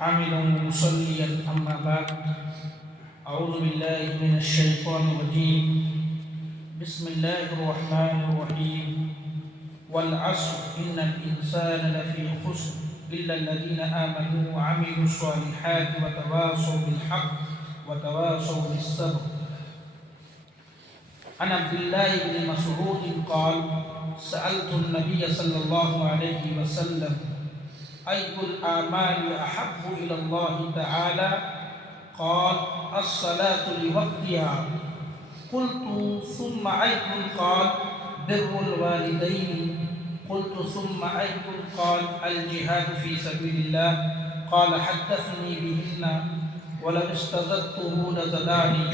حامدا ومصليا أما بعد أعوذ بالله من الشيطان الرجيم بسم الله الرحمن الرحيم والعصر إن الإنسان لفي خسر إلا الذين آمنوا وعملوا الصالحات وتواصوا بالحق وتواصوا بالصبر. عن عبد الله بن مسعود قال سألت النبي صلى الله عليه وسلم أي الأعمال أحب إلى الله تعالى؟ قال الصلاة لوقتها. قلت ثم أي؟ قال بر الوالدين. قلت ثم أي؟ قال الجهاد في سبيل الله. قال حدثني بهن ولو استزدته لزداني.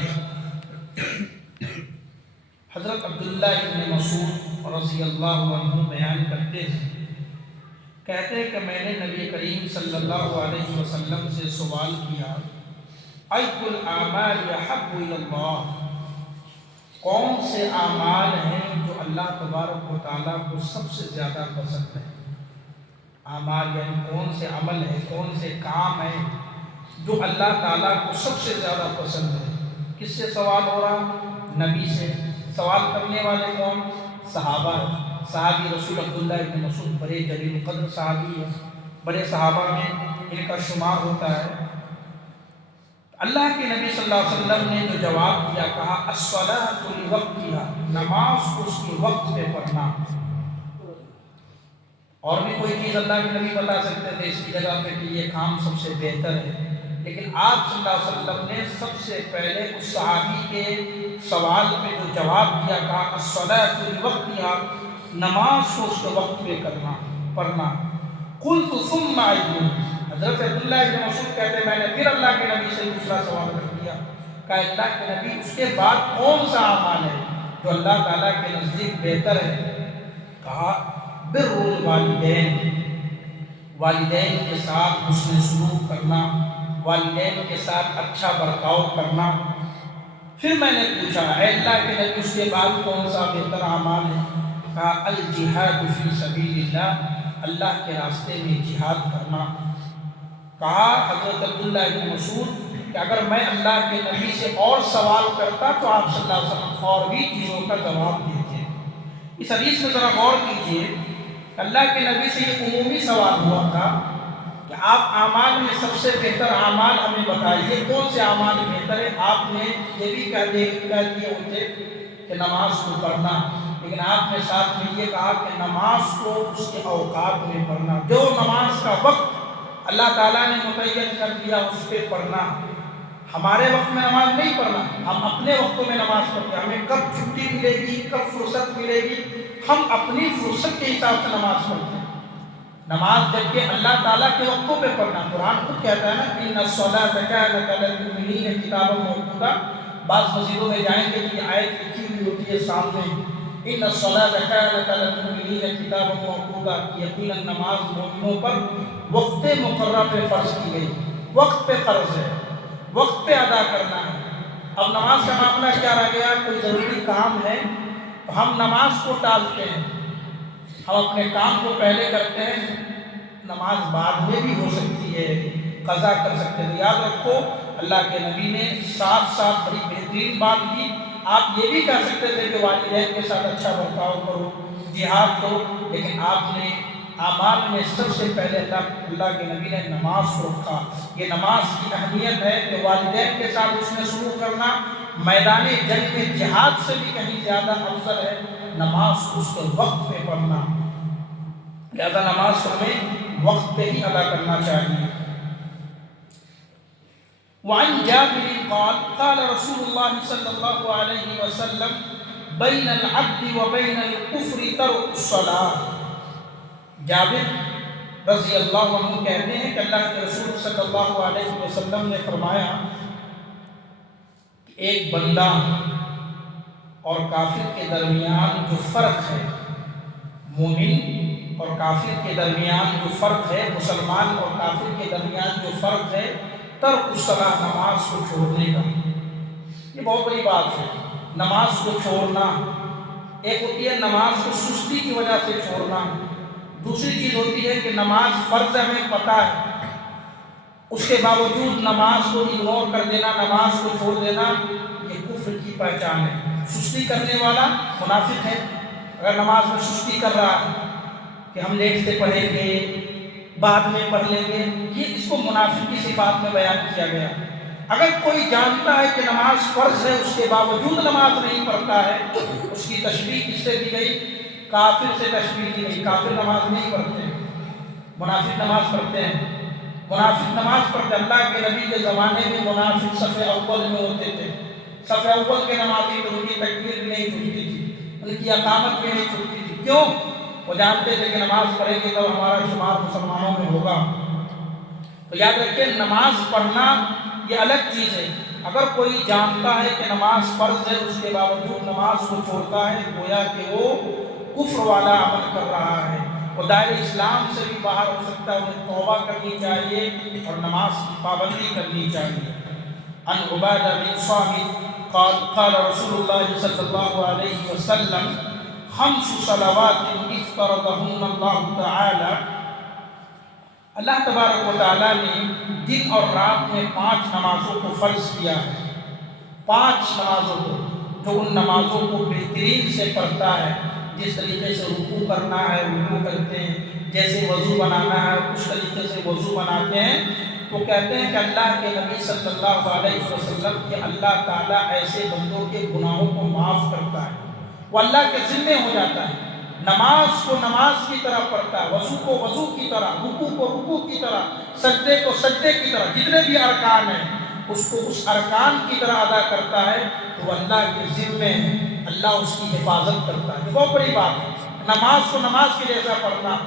حضرت عبداللہ ابن مسعود رضی اللہ عنہ بیان کرتے ہیں، کہتے ہیں کہ میں نے نبی کریم صلی اللہ علیہ وسلم سے سوال کیا ای الاعمال احب الی اللہ، کون سے اعمال ہیں جو اللہ تبارک و تعالیٰ کو سب سے زیادہ پسند ہے؟ اعمال یعنی کون سے عمل ہیں، کون سے کام ہیں جو اللہ تعالیٰ کو سب سے زیادہ پسند ہے؟ کس سے سوال ہو رہا؟ نبی سے۔ سوال کرنے والے کون؟ صحابہ ہیں۔ صحابی رسول عبداللہ ابن مسعود بڑے جلیل القدر صحابی ہیں، بڑے صحابہ میں ان کا شمار ہوتا ہے۔ اللہ کے نبی صلی اللہ علیہ وسلم نے جو جواب دیا، کہا الصلاۃ لوقتها، نماز اس کے وقت پہ پڑھنا۔ اور بھی کوئی چیز اللہ کے نبی بتا سکتے تھے اس کی جگہ پہ کہ یہ کام سب سے بہتر ہے، لیکن آپ صلی اللہ علیہ وسلم نے سب سے پہلے اس صحابی کے سوال پہ جو جواب دیا، کہا الصلاۃ لوقتها، نماز کو اس کے وقت پہ کرنا، پڑھنا۔ قلت ثم أي؟ حضرت عبداللہ ابن مسعود کہتے ہیں میں نے پھر اللہ کے نبی سے دوسرا سوال کر دیا، کہا اللہ کے نبی اس کے بعد کون سا اعمال ہے جو اللہ تعالیٰ کے نزدیک بہتر ہے؟ کہا بر الوالدین، والدین کے ساتھ حسن سلوک کرنا، والدین کے ساتھ اچھا برتاؤ کرنا۔ پھر میں نے پوچھا اے اللہ کے نبی اس کے بعد کون سا بہتر اعمال ہے؟ کہا الجہاد فی سبیل اللہ، اللہ کے راستے میں جہاد کرنا۔ کہا حضرت عبداللہ ابن مسعود کہ اگر میں اللہ کے نبی سے اور سوال کرتا تو آپ صلی اللہ علیہ وسلم اور بھی چیزوں کا جواب دیتے۔ اس حدیث میں ذرا غور کیجئے، اللہ کے نبی سے یہ عمومی سوال ہوا تھا کہ آپ اعمال میں سب سے بہتر اعمال ہمیں بتائیے، کون سے اعمال بہتر ہے؟ آپ نے یہ بھی کہہ دیے ہوتے کہ نماز کو پڑھنا، لیکن آپ نے ساتھ میں یہ کہا کہ نماز کو اس کے اوقات میں پڑھنا، جو نماز کا وقت اللہ تعالیٰ نے متعین کر دیا اس پہ پڑھنا۔ ہمارے وقت میں نماز نہیں پڑھنا، ہم اپنے وقتوں میں نماز پڑھتے ہیں۔ ہمیں کب چھٹی ملے گی، کب فرصت ملے گی، ہم اپنی فرصت کے حساب سے نماز پڑھتے ہیں۔ نماز جبکہ اللہ تعالیٰ کے وقتوں پہ پڑھنا، قرآن خود کہتا ہے نا ان الصلاۃ کانت علی المؤمنین کتابا موقوتا۔ بعض مسجدوں میں جائیں گے تو یہ آیت لکھی ہوئی ہوتی ہے سامنے، ان الصلاۃ کانت علی المؤمنین کتابا موقوتا، یقیناً نماز مومنوں پر وقت مقررہ پہ فرض کی گئی، وقت پہ فرض ہے، وقت پہ ادا کرنا ہے۔ اب نماز کا معاملہ کیا رہ گیا؟ کوئی ضروری کام ہے تو ہم نماز کو ٹالتے ہیں، ہم اپنے کام کو پہلے کرتے ہیں، نماز بعد میں بھی ہو سکتی ہے، قضا کر سکتے ہیں۔ یاد رکھو اللہ کے نبی نے ساتھ ساتھ بڑی بہترین بات کی۔ آپ یہ بھی کہہ سکتے تھے کہ والدین کے ساتھ اچھا برتاؤ کرو، جہاد کرو، لیکن آپ نے اعمال میں سب سے پہلے اللہ کے نبی نے نماز کو رکھا۔ یہ نماز کی اہمیت ہے کہ والدین کے ساتھ اس میں سلوک کرنا میدان جنگ میں جہاد سے بھی کہیں زیادہ افضل ہے۔ نماز اس کے وقت پہ پڑھنا، لہذا نماز کو ہمیں وقت پہ ہی ادا کرنا چاہیے۔ وعن جابر قال قال رسول اللہ صلی اللہ علیہ وسلم بین العبد وبین الکفر ترک الصلاۃ۔ جابر رضی اللہ عنہ کہتے ہیں کہ اللہ کے رسول صلی اللہ علیہ وسلم نے فرمایا کہ ایک بندہ اور کافر کے درمیان جو فرق ہے، مومن اور کافر کے درمیان جو فرق ہے، مسلمان اور کافر کے درمیان جو فرق ہے، ترک الصلاۃ، نماز کو چھوڑنے کا۔ یہ بہت بڑی بات ہے، نماز کو چھوڑنا۔ ایک ہوتی ہے نماز کو سستی کی وجہ سے چھوڑنا، دوسری چیز ہوتی ہے کہ نماز فرض ہمیں پتہ ہے اس کے باوجود نماز کو اگنور کر دینا، نماز کو چھوڑ دینا، یہ کفر کی پہچان ہے۔ سستی کرنے والا منافق ہے۔ اگر نماز میں سستی کر رہا ہے کہ ہم لیٹ سے پڑھیں گے، بعد میں پڑھ لیں گے، یہ اس کو منافق کی صفات میں بیان کیا گیا۔ اگر کوئی جانتا ہے کہ نماز فرض ہے، اس کے باوجود نماز نہیں پڑھتا ہے، اس کی تشبیہ کس سے دی گئی؟ کافر سے تشبیہ دی گئی۔ کافر نماز نہیں پڑھتے، منافق نماز پڑھتے ہیں۔ منافق نماز پڑھتے، اللہ کے نبی کے زمانے میں منافق صف اول میں ہوتے تھے۔ صف اول کے نمازی تو ان کی تکبیر بھی نہیں چھوٹتی تھی، ان کی اقامت بھی نہیں چھوٹتی تھی۔ کیوں؟ وہ جانتے تھے کہ نماز پڑھیں گے تو ہمارا شمار مسلمانوں میں ہوگا۔ تو یاد رکھیں، نماز پڑھنا یہ الگ چیز ہے۔ اگر کوئی جانتا ہے کہ نماز فرض ہے، اس کے باوجود نماز کو چھوڑتا ہے، گویا کہ وہ کفر والا عمل کر رہا ہے، وہ دائرہ اسلام سے بھی باہر ہو سکتا ہے۔ انہیں توبہ کرنی چاہیے اور نماز کی پابندی کرنی چاہیے۔ عن عبادہ بن صامت قال قال رسول اللہ صلی اللہ علیہ وسلم خمس صلوات افترضہن اللہ تعالی، اللہ تبارک و تعالیٰ نے دن اور رات میں 5 نمازوں کو فرض کیا ہے۔ 5 نمازوں کو، جو ان نمازوں کو بہترین سے پڑھتا ہے، جس طریقے سے رکوع کرنا ہے رکوع کرتے ہیں، جیسے وضو بنانا ہے اس طریقے سے وضو بناتے ہیں، تو کہتے ہیں کہ اللہ کے نبی صلی اللہ علیہ وسلم کہ اللہ تعالیٰ ایسے بندوں کے گناہوں کو معاف کرتا ہے، وہ اللہ کے ذمے ہو جاتا ہے۔ نماز کو نماز کی طرح پڑھتا ہے، وضو کو وضو کی طرح، رکوع کو رکوع کی طرح، سجدے کو سجدے کی طرح، جتنے بھی ارکان ہیں اس کو اس ارکان کی طرح ادا کرتا ہے، تو اللہ کے ذمے ہے، اللہ اس کی حفاظت کرتا ہے۔ یہ بہت بڑی بات ہے، نماز کو نماز کے جیسا پڑھنا،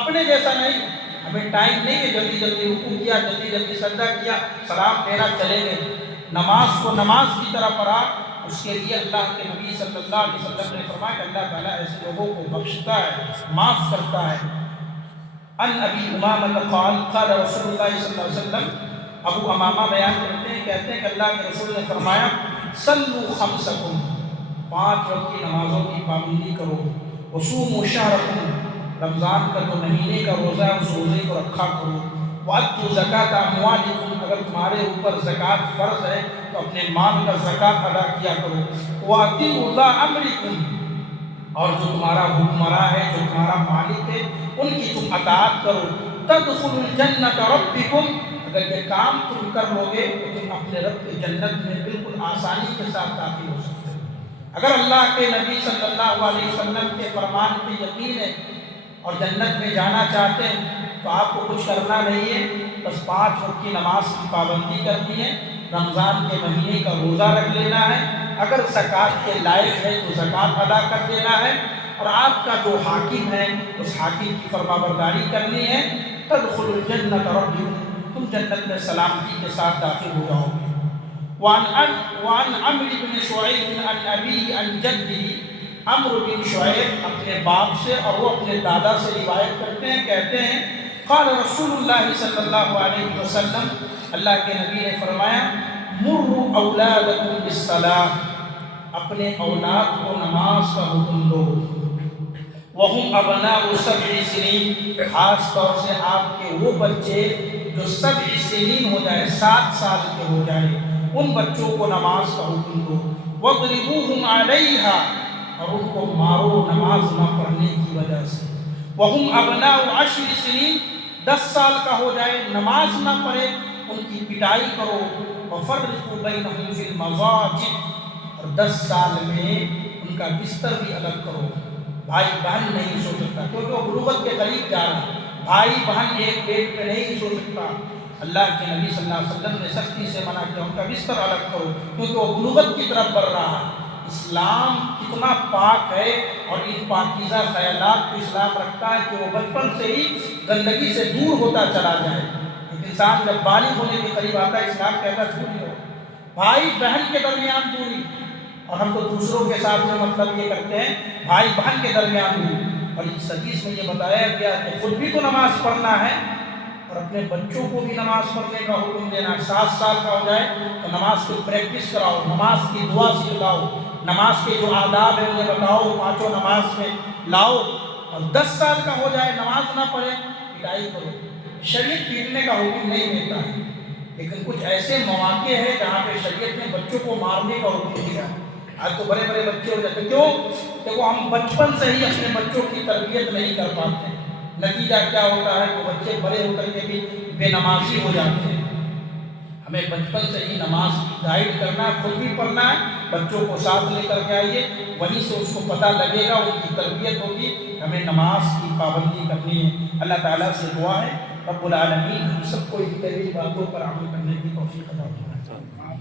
اپنے جیسا نہیں۔ ہمیں ٹائم نہیں ہے جلدی جلدی رکوع کیا، جلدی جلدی سجدہ کیا، سلام پھیرا چلے گئے۔ نماز کو نماز کی طرح پڑھا، اس کے لیے اللہ کے نبی صلی اللہ علیہ وسلم نے فرمایا کہ اللہ تعالیٰ ایسے لوگوں کو بخشتا ہے، معاف کرتا ہے۔ ان ابی امامہ قال قال رسول اللہ صلی اللہ علیہ وسلم، ابو امامہ بیان کرتے ہیں، کہتے ہیں کہ اللہ کے رسول نے فرمایا صلوا خمسکم، 5 وقت کی نمازوں کی پابندی کرو، وصوموا شہرکم، رمضان کا جو مہینے کا روزہ ہے اس روزے کو رکھا کرو، وَأَدُّوا زَكَاةَ أَمْوَالِكُمْ، اگر تمہارے اوپر زکوٰۃ فرض ہے تو اپنے مال کا زکوٰۃ ادا کیا کرو، وَأَطِيعُوا اللَّهَ أَمْرِكُمْ، اور جو تمہارا حکمراں ہے، جو تمہارا مالک ہے، ان کی تم اطاعت کرو، تَدْخُلُوا الْجَنَّةَ رَبِّكُمْ، اگر یہ کام تم کر لو گے تو تم اپنے رب کی جنت میں بالکل آسانی کے ساتھ داخل ہو سکتے ہو۔ اگر اللہ کے نبی صلی اللہ علیہ وسلم کے فرمان پہ یقین ہے اور جنت میں جانا چاہتے ہیں تو آپ کو کچھ کرنا نہیں ہے، بس 5 وقت کی نماز کی پابندی کرنی ہے، رمضان کے مہینے کا روزہ رکھ لینا ہے، اگر زکوٰۃ کے لائق ہے تو زکوٰۃ ادا کر دینا ہے، اور آپ کا جو حاکم ہے اس حاکم کی فرمانبرداری کرنی ہے، تدخلوا الجنۃ ربکم، تم جنت میں سلامتی کے ساتھ داخل ہو جاؤ گے۔ وعن عمرو بن شعیب عن ابی عن جدہ، عمرو بن شعیب اپنے باپ سے اور وہ اپنے دادا سے روایت کرتے ہیں، کہتے ہیں قال رسول اللہ صلی اللہ علیہ وسلم، اللہ کے نبی نے فرمایا مروا اولادکم بالصلاۃ، اپنے اولاد کو نماز کا حکم دو، وہم ابناء 7 سنین، خاص طور سے آپ کے وہ بچے جو 7 سنین ہو جائے، 7 سال کے ہو جائے، ان بچوں کو نماز کا حکم دو، وَاضْرِبُوهُمْ عَلَيْهَا، اور ان کو مارو نماز نہ پڑھنے کی وجہ سے، وَهُمْ أَبْنَاءُ 10 سنین، 10 سال کا ہو جائے نماز نہ پڑھے ان کی پٹائی کرو، وَفَرِّقُوا بَيْنَهُمْ فِي الْمَضَاجِعِ، اور 10 سال میں ان کا بستر بھی الگ کرو، بھائی بہن نہیں سو سکتا کیونکہ وہ بلوغت کے قریب جا رہا ہے، بھائی بہن ایک بیڈ پہ نہیں سو سکتا، اللہ کے نبی صلی اللہ علیہ وسلم نے سختی سے منع کیا ان کا بستر الگ کرو کیونکہ وہ بلوغت کی طرف بڑھ رہا ہے۔ اسلام کتنا پاک ہے، اور ان پاکیزہ خیالات کو اسلام رکھتا ہے کہ وہ بچپن سے ہی گندگی سے دور ہوتا چلا جائے۔ ایک انسان جب بالغ ہونے کے قریب آتا ہے اسلام کہتا ہے دوری ہو، بھائی بہن کے درمیان دوری، اور ہم تو دوسروں کے ساتھ میں مطلب یہ کرتے ہیں بھائی بہن کے درمیان دوری، اور اس حدیث میں یہ بتایا گیا کہ خود بھی تو نماز پڑھنا ہے اور اپنے بچوں کو بھی نماز پڑھنے کا حکم دینا۔ 7 سال کا ہو جائے تو نماز کی پریکٹس کراؤ، نماز کی دعا سکھلاؤ، نماز کے جو آداب ہیں انہیں بتاؤ، 5 نماز میں لاؤ، اور 10 سال کا ہو جائے نماز نہ پڑھے پٹائی کرو۔ شریعت پیٹنے کا حکم نہیں دیتا ہے، لیکن کچھ ایسے مواقع ہیں جہاں پہ شریعت نے بچوں کو مارنے کا حکم دیا ہے۔ آج تو بڑے بڑے بچے ہو جاتے ہیں، کیوں؟ دیکھو ہم بچپن سے ہی اپنے بچوں کی تربیت نہیں کر پاتے، نتیجہ کیا ہوتا ہے کہ بچے بڑے ہو کر کے بھی بے نمازی ہو جاتے ہیں۔ ہمیں بچپن سے ہی نماز کی گائیڈ کرنا ہے، خود بھی پڑھنا ہے، بچوں کو ساتھ لے کر کے آئیے، وہیں سے اس کو پتہ لگے گا، ان کی تربیت ہوگی، ہمیں نماز کی پابندی کرنی ہے۔ اللہ تعالیٰ سے دعا ہے رب العالمین ہم سب کو ان کئی باتوں پر عمل کرنے کی توفیق عطا فرمائے۔